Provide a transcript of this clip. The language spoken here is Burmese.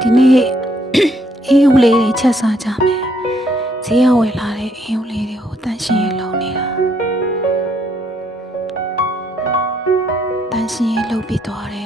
ဒီနေ့အင်းဦးလေးတွေချက်စားကြမယ်ဈေးရောက်ဝယ်လာတဲ့အင်းဦးလေးတွေကိုတန်ရှင်းရေးလုပ်နေတာတန်ရှင်းရေးလုပ်ပြီးသွားတယ်